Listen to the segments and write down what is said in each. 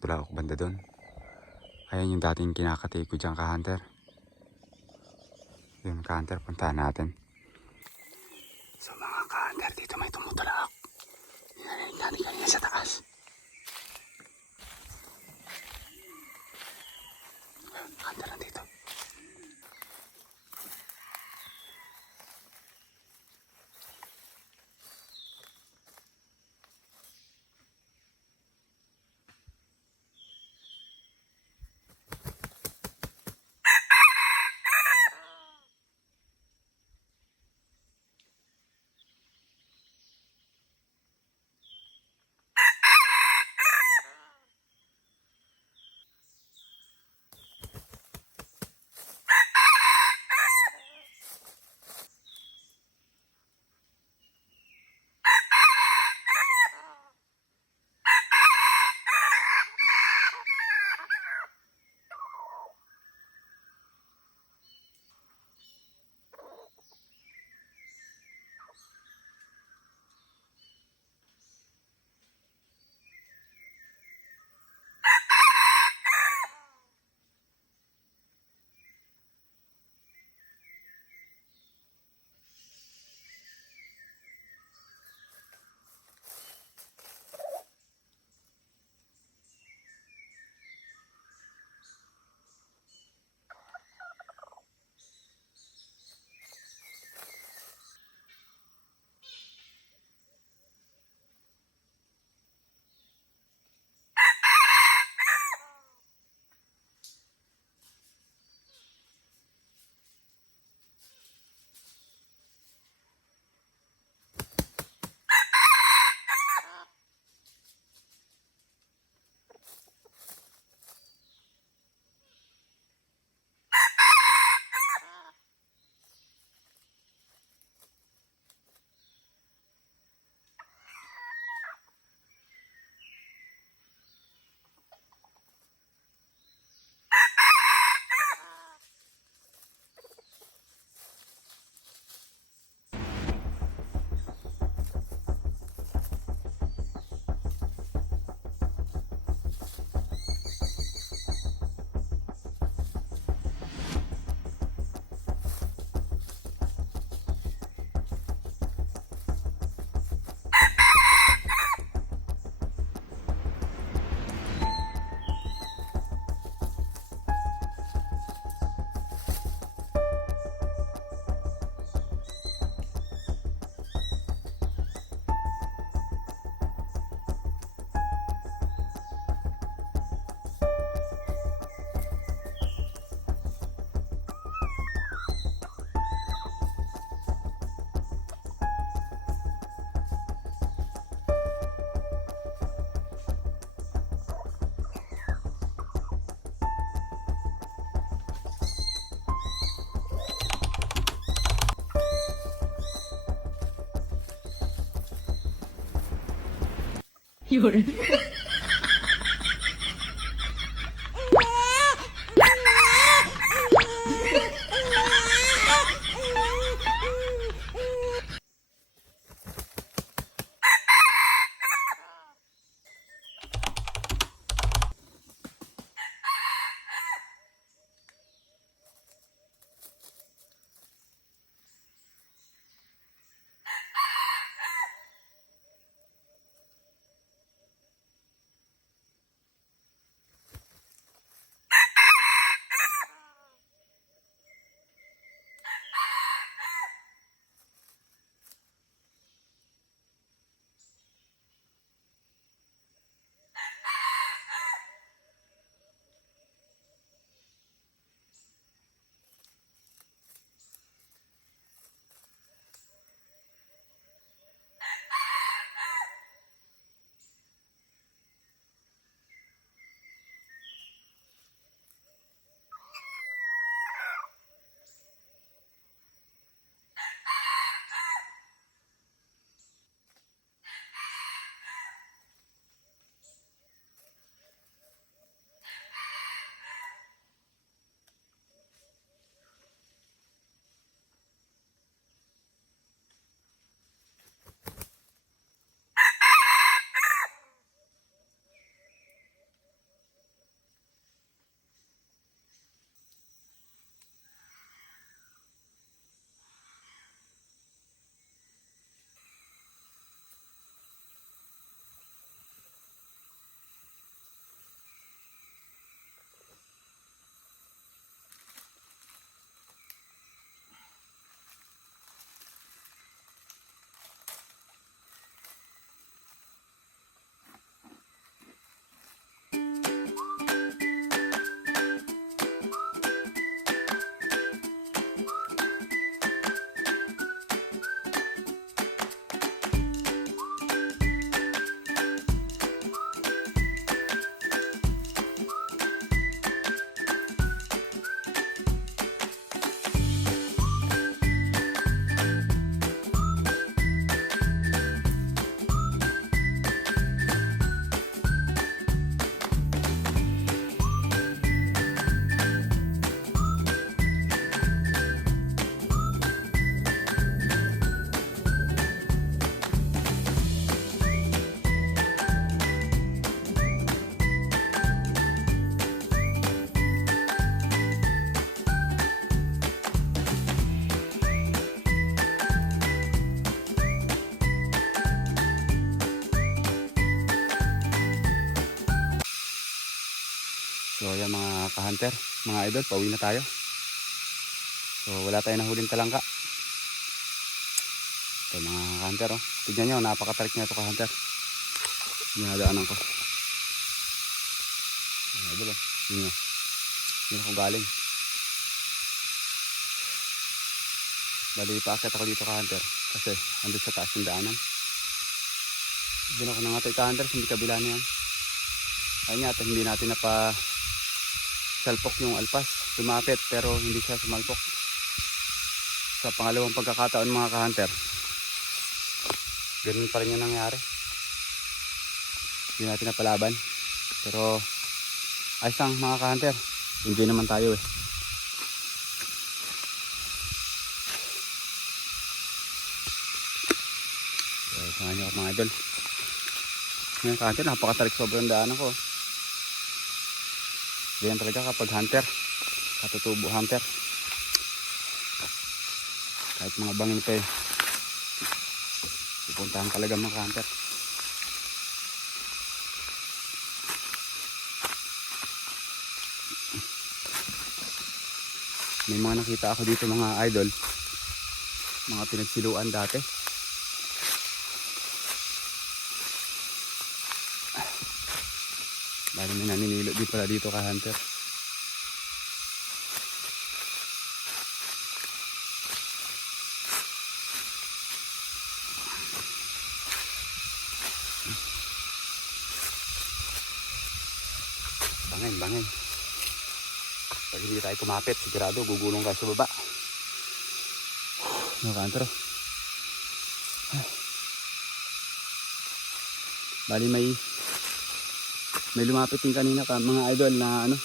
Bulaok banda doon. Ayan yung dating kinakatay ko dyan ka-hunter. Yun ka-hunter, puntahan natin. So mga ka-hunter, dito may tumutulaak. Hinanayin natin kanina sa taas. Hunter nandito. Yun. So yan mga ka-hunter, mga idol, pauwi na tayo. So wala tayong nahuling talangka. Ito mga ka-hunter, oh. Tignan nyo, napakatarik na ito ka-hunter. Dinadaanan ko. Mga idol, oh. Yun ako galing. Bali paakit ako dito ka-hunter kasi andun sa taas yung daanan. Doon ako nangatay ka-hunter, hindi kabila na yan. Ayun nga, hindi natin salpok yung alpas. Lumapit pero hindi siya sumalpok. Sa pangalawang pagkakataon mga ka-hunter, ganun pa rin yung nangyari. Hindi natin napalaban. Pero ayos lang mga ka-hunter. Enjoy naman tayo eh. So, samahan nyo ako mga idol. Ngayon ka-hunter, napakatarik sobrang daanan ko. Ganyan talaga kapag hunter, katutubo hunter. Kahit mga bangin pa eh, pupuntahan talaga mga hunter. May mga nakita ako dito mga idol, mga pinagsiluan dati. Bali may naninilo din pala dito ka hunter. Bangin. Pag hindi tayo kumapit, sigurado gugulong ka sa baba. No ka hunter. Bali may lumapit din kanina ka mga idol na ano,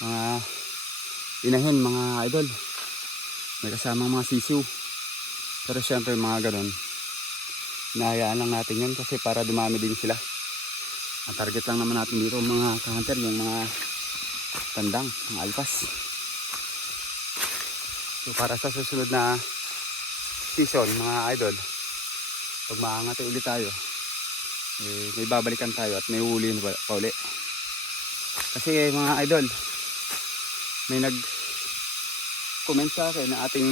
mga inahin mga idol, may kasamang mga sisiw. Pero syempre mga ganon, hinahayaan lang natin yan kasi para dumami din sila. Ang target lang naman natin dito mga ka-hunter, yung mga tandang, mga alpas. So para sa susunod na season mga idol, pag maangati ulit tayo, may babalikan tayo at may uhulihin pa uli. Kasi mga idol, may nag-comment sa akin na ating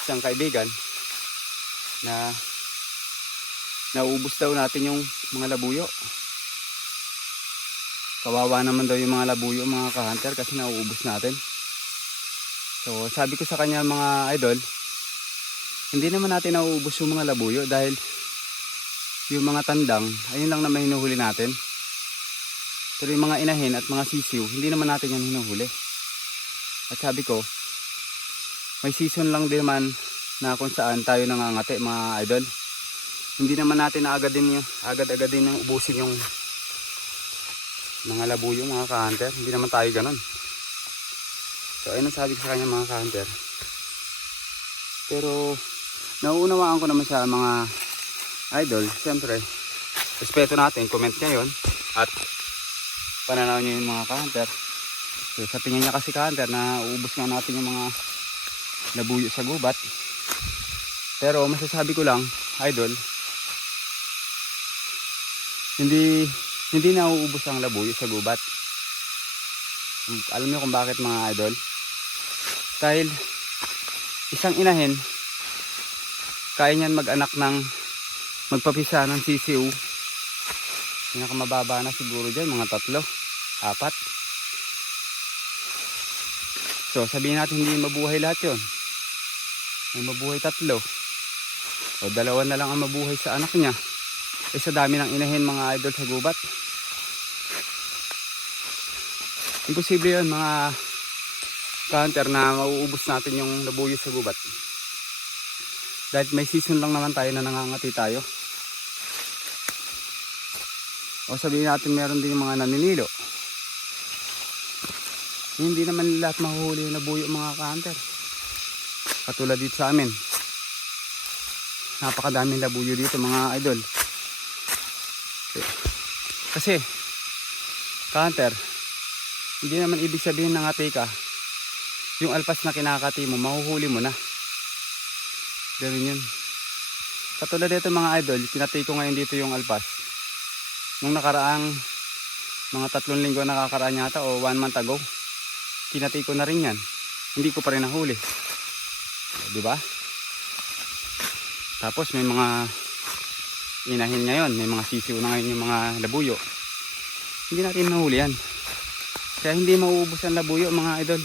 isang kaibigan na nauubos daw natin yung mga labuyo. Kawawa naman daw yung mga labuyo mga ka-hunter kasi nauubos natin. So sabi ko sa kanya mga idol, hindi naman natin nauubos yung mga labuyo dahil yung mga tandang, ayun lang naman hinuhuli natin. Pero yung mga inahin at mga sisiw, hindi naman natin yan hinuhuli. At sabi ko, may season lang din naman na kung saan tayo nangangati mga idol. Hindi naman natin agad-agad din ubusin yung mga labuyo mga ka-hunter. Hindi naman tayo ganon. So ayun ang sabi ko sa kanya mga ka-hunter. Pero nauunawaan ko naman sa mga idol, siyempre respeto natin, comment niya yun at pananaw niya yung mga ka-hunter. So sa tingin niya kasi ka-hunter na uubos nga natin yung mga labuyo sa gubat. Pero masasabi ko lang idol, hindi na uubos ang labuyo sa gubat. Alam niyo kung bakit mga idol? Dahil isang inahin kaya niyan mag-anak ng magpapisa ng sisiw. Pinakamababa na siguro dyan mga 3, 4. So sabihin natin hindi mabuhay lahat yun, may mabuhay 3 o 2 na lang ang mabuhay sa anak niya. Sa dami ng inahin mga idol sa gubat, imposible yun mga ka-hunter na mauubos natin yung labuyo sa gubat. Dahil may season lang naman tayo na nangangati tayo. O sabihin natin meron din yung mga naninilo, hindi naman lahat mahuhuli yung labuyo mga ka-hunter. Katulad dito sa amin, napakadaming labuyo dito mga idol. Kasi ka-hunter, hindi naman ibig sabihin ng ate ka yung alpas na kinakati mo mahuhuli mo na. Ganun yun. Katulad dito mga idol, kinati ko ngayon dito yung alpas. Nung nakaraang Mga 3 linggo nakakaraan yata o 1 month ago. Kinati ko na rin yan. Hindi ko pa rin nahuli. Di ba? Tapos may mga inahin ngayon. May mga sisiw na ngayon yung mga labuyo. Hindi natin nahuli yan. Kaya hindi mauubos ang labuyo mga idol.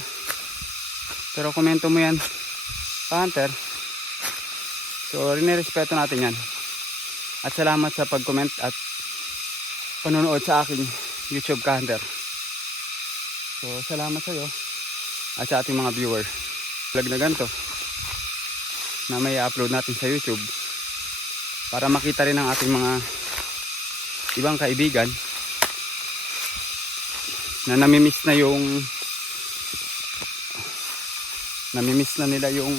Pero komento mo yan, ka-hunter. So rinirespeto natin yan. At salamat sa pag-comment at panonood sa aking YouTube ka-hunter. So salamat sa iyo at sa ating mga viewer. Vlog na ganito na may upload natin sa YouTube para makita rin ng ating mga ibang kaibigan na namimiss na nila yung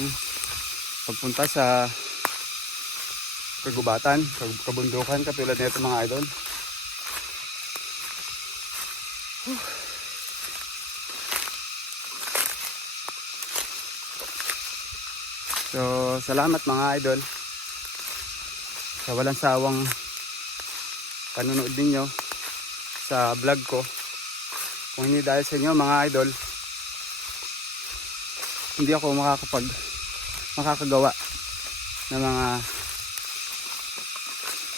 pagpunta sa kagubatan, kabundukan katulad nito mga idol. So, salamat mga idol sa walang sawang panunood ninyo sa vlog ko. Kung hindi dahil sa inyo mga idol, hindi ako makakagawa ng mga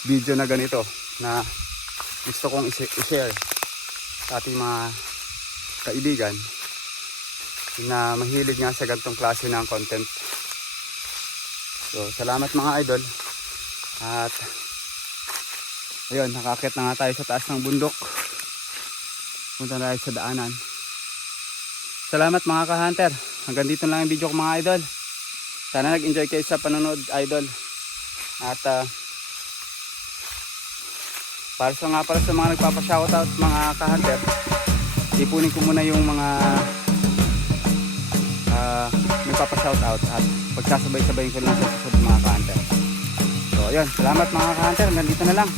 video na ganito na gusto kong i-share sa ating mga kaibigan na mahilig nga sa ganitong klase ng content. So, salamat mga idol. At ayun, nakakit na nga tayo sa taas ng bundok. Punta na tayo sa daanan. Salamat mga ka-hunter. Hanggang dito lang yung video ko mga idol. Sana nag-enjoy kayo sa panonood idol. At para sa mga nagpapa-shoutout mga ka-hunter, ipunin ko muna yung mga nagpapa-shoutout at pagsasabay-sabayin ko lang sa susunod mga ka-hunter. So ayun, salamat mga ka-hunter. Hanggang dito na lang.